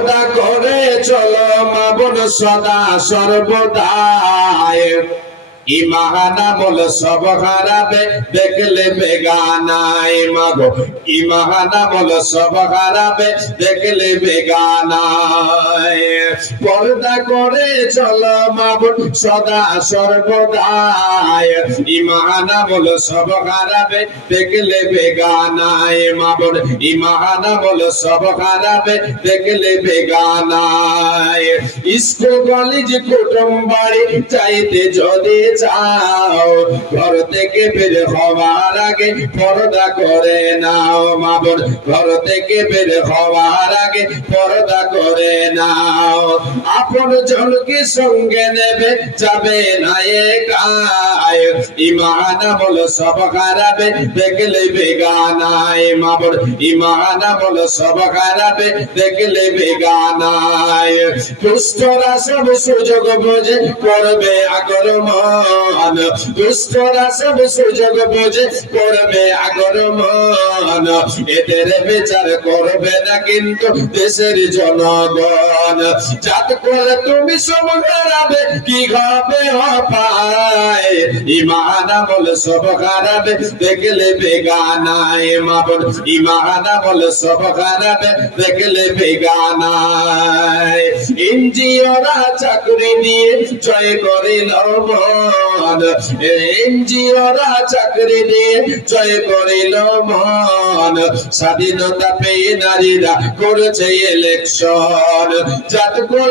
পর্দা করে চলো মা বোন সদা সর্বদায়। ইমাহানা বল সব হারাবে, দেখলে বেগানায় মাগো ইমাহানা বল সব হারাবে, দেখলে বেগানায় পর্দা করে চলো মা বোন সদা সর্বদায় ইমাহানা বল সব হারাবে দেখলে বেগানায় মা বোন ইমাহানা বল সব হারাবে দেখলে বেগানায় স্কুল কলেজ কুটুম চাইতে যদি চাও, ঘর থেকে বের হওয়ার আগে পর্দা করে নাও মা বোন ঘর থেকে বের হওয়ার আগে পর্দা করে নাও। আপন জনকে সঙ্গে নেবে যাবে না একাই ইমান বল সব হারাবে দেখলে বেগানায় মা বোন ইমান বল সব হারাবে দেখলে বেগানায় দুষ্টরা সব সুযোগ বোঝে, করবে আগরমান। দুষ্টরা সব সুযোগ বোঝে, করবে আগরমান। এদের বিচার করবে না কিন্তু দেশের জনগণ। যাত করে তুমি সব হারাবে, কি হবে পায় ইমান বল সব হারাবে দেখলে বেগানায় মা বোন ইমান বল সব হারাবে দেখলে বেগানায় এনজিওরা চাকরি দিয়ে জয় করিল মন এনজিওরা চাকরি দিয়ে জয় করিল মন স্বাধীনতা পেয়ে নারীরা করেছে ইলেকশন জাত কর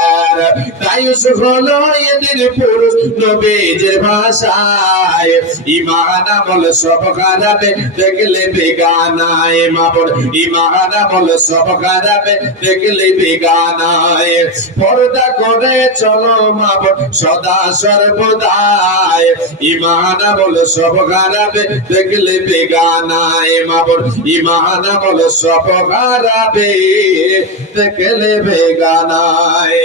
দায়ুষ হলো এদের পুরুষ নবীজের ভাষায়। ইমানা বল সব খারাপে দেখলে বেগানায় মাবর ইমানা বল সব খারাপে দেখলে বেগানায় পর্দা করে চলো মাবর সদা সর্বদায় ইমানা বল সব খারাপে দেখলে বেগানায় মাবর ইমানা বল সব খারাপে দেখলে বেগানায়